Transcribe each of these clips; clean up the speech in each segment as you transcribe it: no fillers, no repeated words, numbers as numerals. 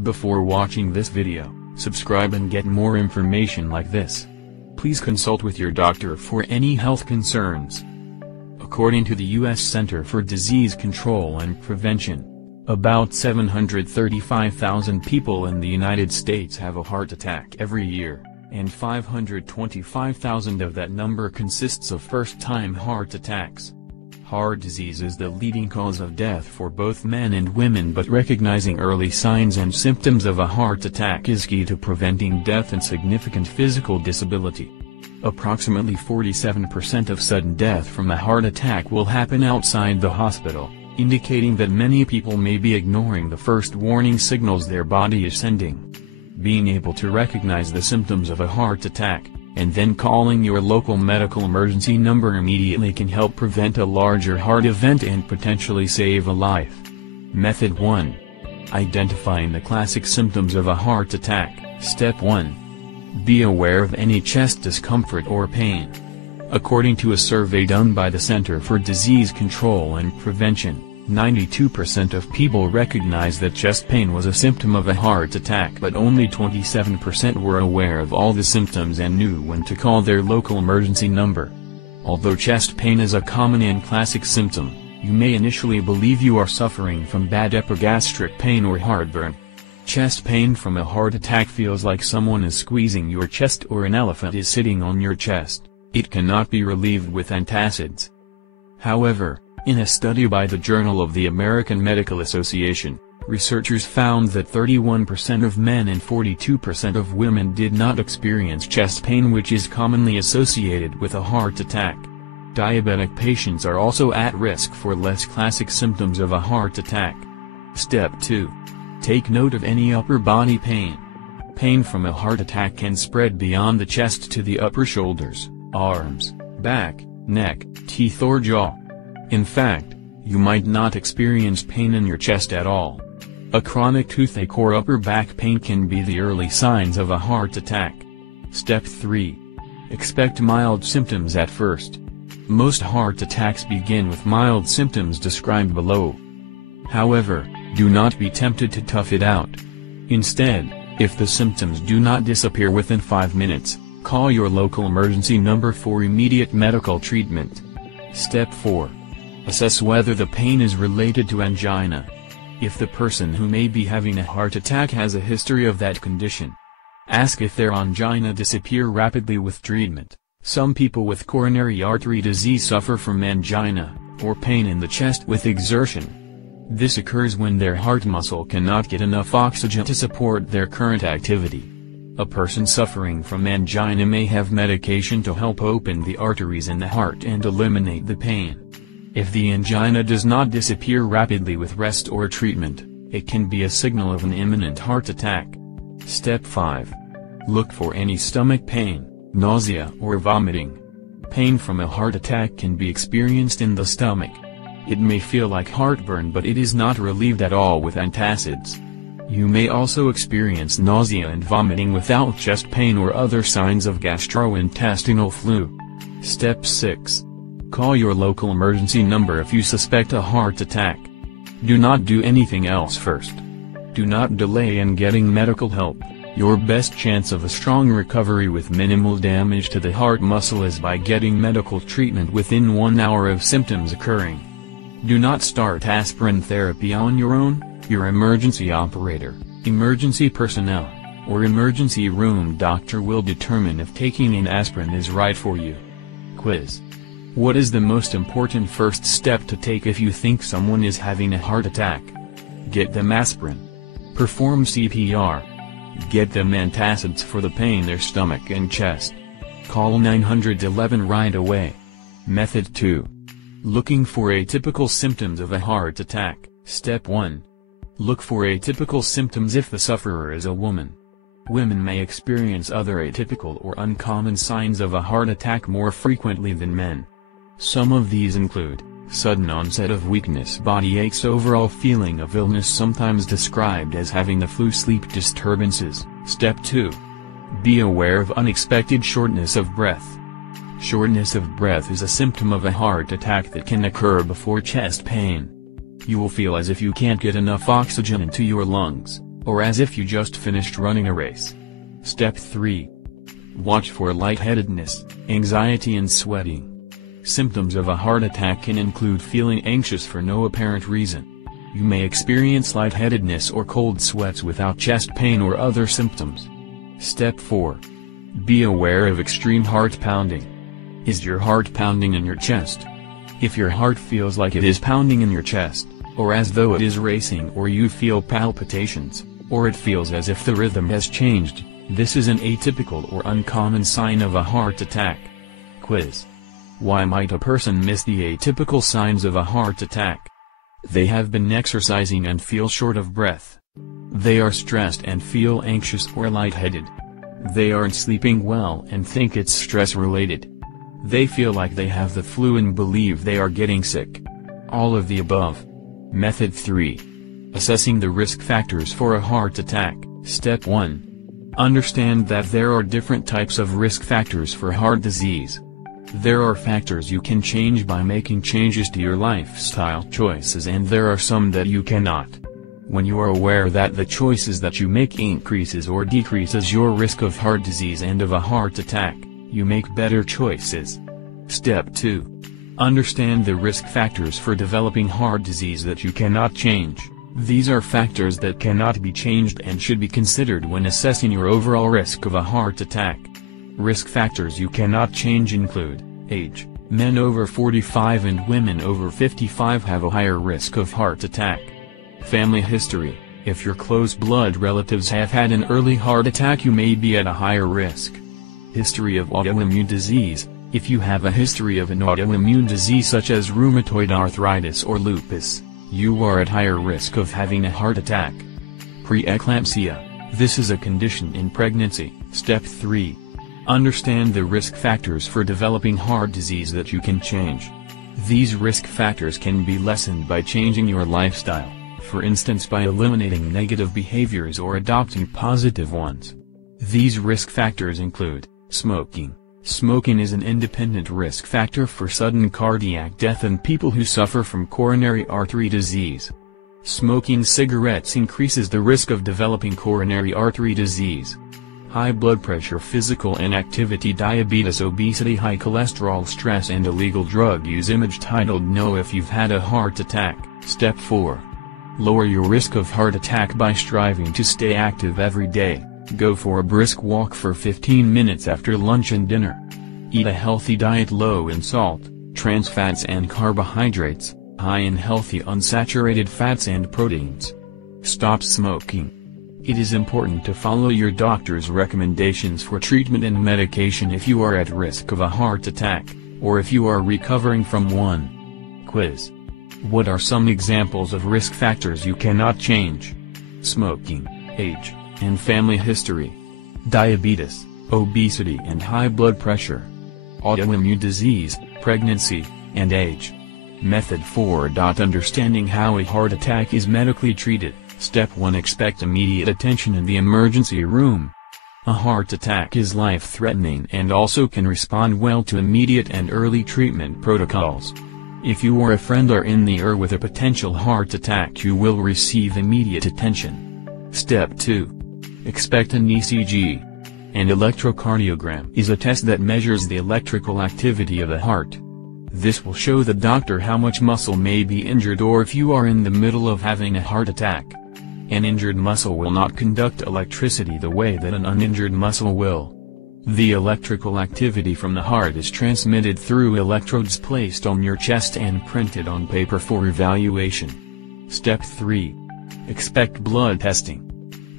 Before watching this video, subscribe and get more information like this. Please consult with your doctor for any health concerns. According to the U.S. Center for Disease Control and Prevention, about 735,000 people in the United States have a heart attack every year, and 525,000 of that number consists of first-time heart attacks. Heart disease is the leading cause of death for both men and women, but recognizing early signs and symptoms of a heart attack is key to preventing death and significant physical disability. Approximately 47% of sudden death from a heart attack will happen outside the hospital, indicating that many people may be ignoring the first warning signals their body is sending. Being able to recognize the symptoms of a heart attack, and then calling your local medical emergency number immediately can help prevent a larger heart event and potentially save a life. Method 1. Identifying the classic symptoms of a heart attack. Step 1. Be aware of any chest discomfort or pain. According to a survey done by the Center for Disease Control and Prevention, 92% of people recognized that chest pain was a symptom of a heart attack, but only 27% were aware of all the symptoms and knew when to call their local emergency number. Although chest pain is a common and classic symptom, you may initially believe you are suffering from bad epigastric pain or heartburn. Chest pain from a heart attack feels like someone is squeezing your chest or an elephant is sitting on your chest. It cannot be relieved with antacids. However, in a study by the Journal of the American Medical Association, researchers found that 31% of men and 42% of women did not experience chest pain, which is commonly associated with a heart attack. Diabetic patients are also at risk for less classic symptoms of a heart attack. Step 2. Take note of any upper body pain. Pain from a heart attack can spread beyond the chest to the upper shoulders, arms, back, neck, teeth or jaw. In fact, you might not experience pain in your chest at all. A chronic toothache or upper back pain can be the early signs of a heart attack. Step 3. Expect mild symptoms at first. Most heart attacks begin with mild symptoms described below. However, do not be tempted to tough it out. Instead, if the symptoms do not disappear within 5 minutes, call your local emergency number for immediate medical treatment. Step 4. Assess whether the pain is related to angina. If the person who may be having a heart attack has a history of that condition, ask if their angina disappear rapidly with treatment. Some people with coronary artery disease suffer from angina, or pain in the chest with exertion. This occurs when their heart muscle cannot get enough oxygen to support their current activity. A person suffering from angina may have medication to help open the arteries in the heart and eliminate the pain. If the angina does not disappear rapidly with rest or treatment, it can be a signal of an imminent heart attack. Step 5. Look for any stomach pain, nausea or vomiting. Pain from a heart attack can be experienced in the stomach. It may feel like heartburn, but it is not relieved at all with antacids. You may also experience nausea and vomiting without chest pain or other signs of gastrointestinal flu. Step 6. Call your local emergency number if you suspect a heart attack. Do not do anything else first. Do not delay in getting medical help. Your best chance of a strong recovery with minimal damage to the heart muscle is by getting medical treatment within 1 hour of symptoms occurring. Do not start aspirin therapy on your own. Your emergency operator, emergency personnel, or emergency room doctor will determine if taking an aspirin is right for you. Quiz. What is the most important first step to take if you think someone is having a heart attack? Get them aspirin. Perform CPR. Get them antacids for the pain in their stomach and chest. Call 911 right away. Method 2. Looking for atypical symptoms of a heart attack. Step 1. Look for atypical symptoms if the sufferer is a woman. Women may experience other atypical or uncommon signs of a heart attack more frequently than men. Some of these include sudden onset of weakness, body aches, overall feeling of illness sometimes described as having the flu, sleep disturbances. Step 2. Be aware of unexpected shortness of breath. Shortness of breath is a symptom of a heart attack that can occur before chest pain. You will feel as if you can't get enough oxygen into your lungs, or as if you just finished running a race. Step 3. Watch for lightheadedness, anxiety and sweating. Symptoms of a heart attack can include feeling anxious for no apparent reason. You may experience lightheadedness or cold sweats without chest pain or other symptoms. Step 4. Be aware of extreme heart pounding. Is your heart pounding in your chest? If your heart feels like it is pounding in your chest, or as though it is racing, or you feel palpitations, or it feels as if the rhythm has changed, this is an atypical or uncommon sign of a heart attack. Quiz. Why might a person miss the atypical signs of a heart attack? They have been exercising and feel short of breath. They are stressed and feel anxious or lightheaded. They aren't sleeping well and think it's stress-related. They feel like they have the flu and believe they are getting sick. All of the above. Method 3. Assessing the risk factors for a heart attack. Step 1. Understand that there are different types of risk factors for heart disease. There are factors you can change by making changes to your lifestyle choices, and there are some that you cannot. When you are aware that the choices that you make increases or decreases your risk of heart disease and of a heart attack, you make better choices. Step 2. Understand the risk factors for developing heart disease that you cannot change. These are factors that cannot be changed and should be considered when assessing your overall risk of a heart attack. Risk factors you cannot change include: age. Men over 45 and women over 55 have a higher risk of heart attack. Family history. If your close blood relatives have had an early heart attack, you may be at a higher risk. History of autoimmune disease. If you have a history of an autoimmune disease such as rheumatoid arthritis or lupus, you are at higher risk of having a heart attack. Preeclampsia. This is a condition in pregnancy. Step 3. Understand the risk factors for developing heart disease that you can change. These risk factors can be lessened by changing your lifestyle, for instance by eliminating negative behaviors or adopting positive ones. These risk factors include: smoking. Smoking is an independent risk factor for sudden cardiac death in people who suffer from coronary artery disease. Smoking cigarettes increases the risk of developing coronary artery disease. High blood pressure, physical inactivity, diabetes, obesity, high cholesterol, stress and illegal drug use. Image titled "Know if you've had a heart attack." Step 4. Lower your risk of heart attack by striving to stay active every day. Go for a brisk walk for 15 minutes after lunch and dinner. Eat a healthy diet low in salt, trans fats and carbohydrates, high in healthy unsaturated fats and proteins. Stop smoking. It is important to follow your doctor's recommendations for treatment and medication if you are at risk of a heart attack, or if you are recovering from one. Quiz. What are some examples of risk factors you cannot change? Smoking, age, and family history. Diabetes, obesity and high blood pressure. Autoimmune disease, pregnancy, and age. Method 4. Understanding how a heart attack is medically treated. Step 1. Expect immediate attention in the emergency room. A heart attack is life-threatening and also can respond well to immediate and early treatment protocols. If you or a friend are in the ER with a potential heart attack, you will receive immediate attention. Step 2. Expect an ECG. An electrocardiogram is a test that measures the electrical activity of the heart. This will show the doctor how much muscle may be injured or if you are in the middle of having a heart attack. An injured muscle will not conduct electricity the way that an uninjured muscle will. The electrical activity from the heart is transmitted through electrodes placed on your chest and printed on paper for evaluation. Step 3. Expect blood testing.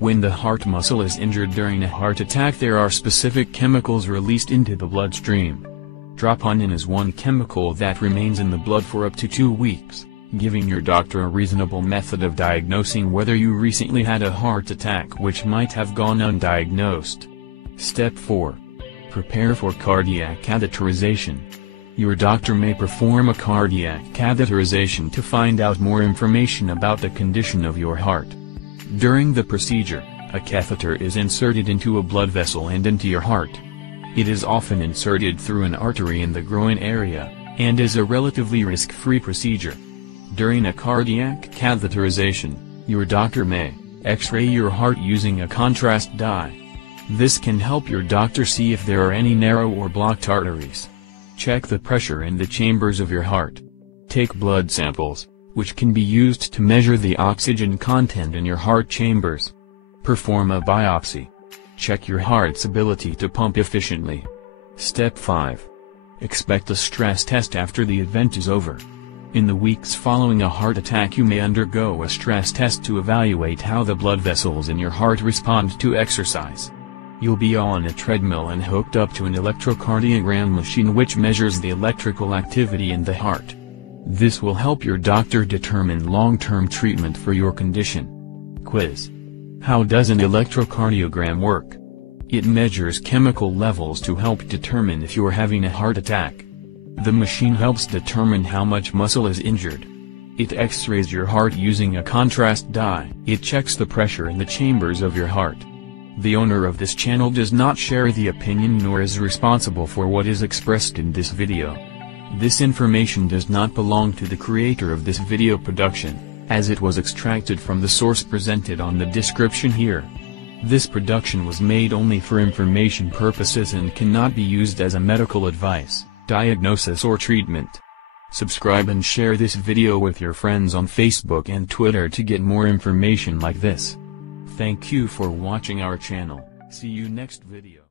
When the heart muscle is injured during a heart attack, there are specific chemicals released into the bloodstream. Troponin is one chemical that remains in the blood for up to 2 weeks, giving your doctor a reasonable method of diagnosing whether you recently had a heart attack which might have gone undiagnosed. Step 4. Prepare for cardiac catheterization. Your doctor may perform a cardiac catheterization to find out more information about the condition of your heart. During the procedure, a catheter is inserted into a blood vessel and into your heart. It is often inserted through an artery in the groin area, and is a relatively risk-free procedure. During a cardiac catheterization, your doctor may X-ray your heart using a contrast dye. This can help your doctor see if there are any narrow or blocked arteries. Check the pressure in the chambers of your heart. Take blood samples, which can be used to measure the oxygen content in your heart chambers. Perform a biopsy. Check your heart's ability to pump efficiently. Step 5. Expect a stress test after the event is over. In the weeks following a heart attack, you may undergo a stress test to evaluate how the blood vessels in your heart respond to exercise. You'll be on a treadmill and hooked up to an electrocardiogram machine which measures the electrical activity in the heart. This will help your doctor determine long-term treatment for your condition. Quiz. How does an electrocardiogram work? It measures chemical levels to help determine if you're having a heart attack. The machine helps determine how much muscle is injured. It X-rays your heart using a contrast dye. It checks the pressure in the chambers of your heart. The owner of this channel does not share the opinion nor is responsible for what is expressed in this video. This information does not belong to the creator of this video production, as it was extracted from the source presented on the description here. This production was made only for information purposes and cannot be used as a medical advice, diagnosis or treatment. Subscribe and share this video with your friends on Facebook and Twitter to get more information like this. Thank you for watching our channel. See you next video.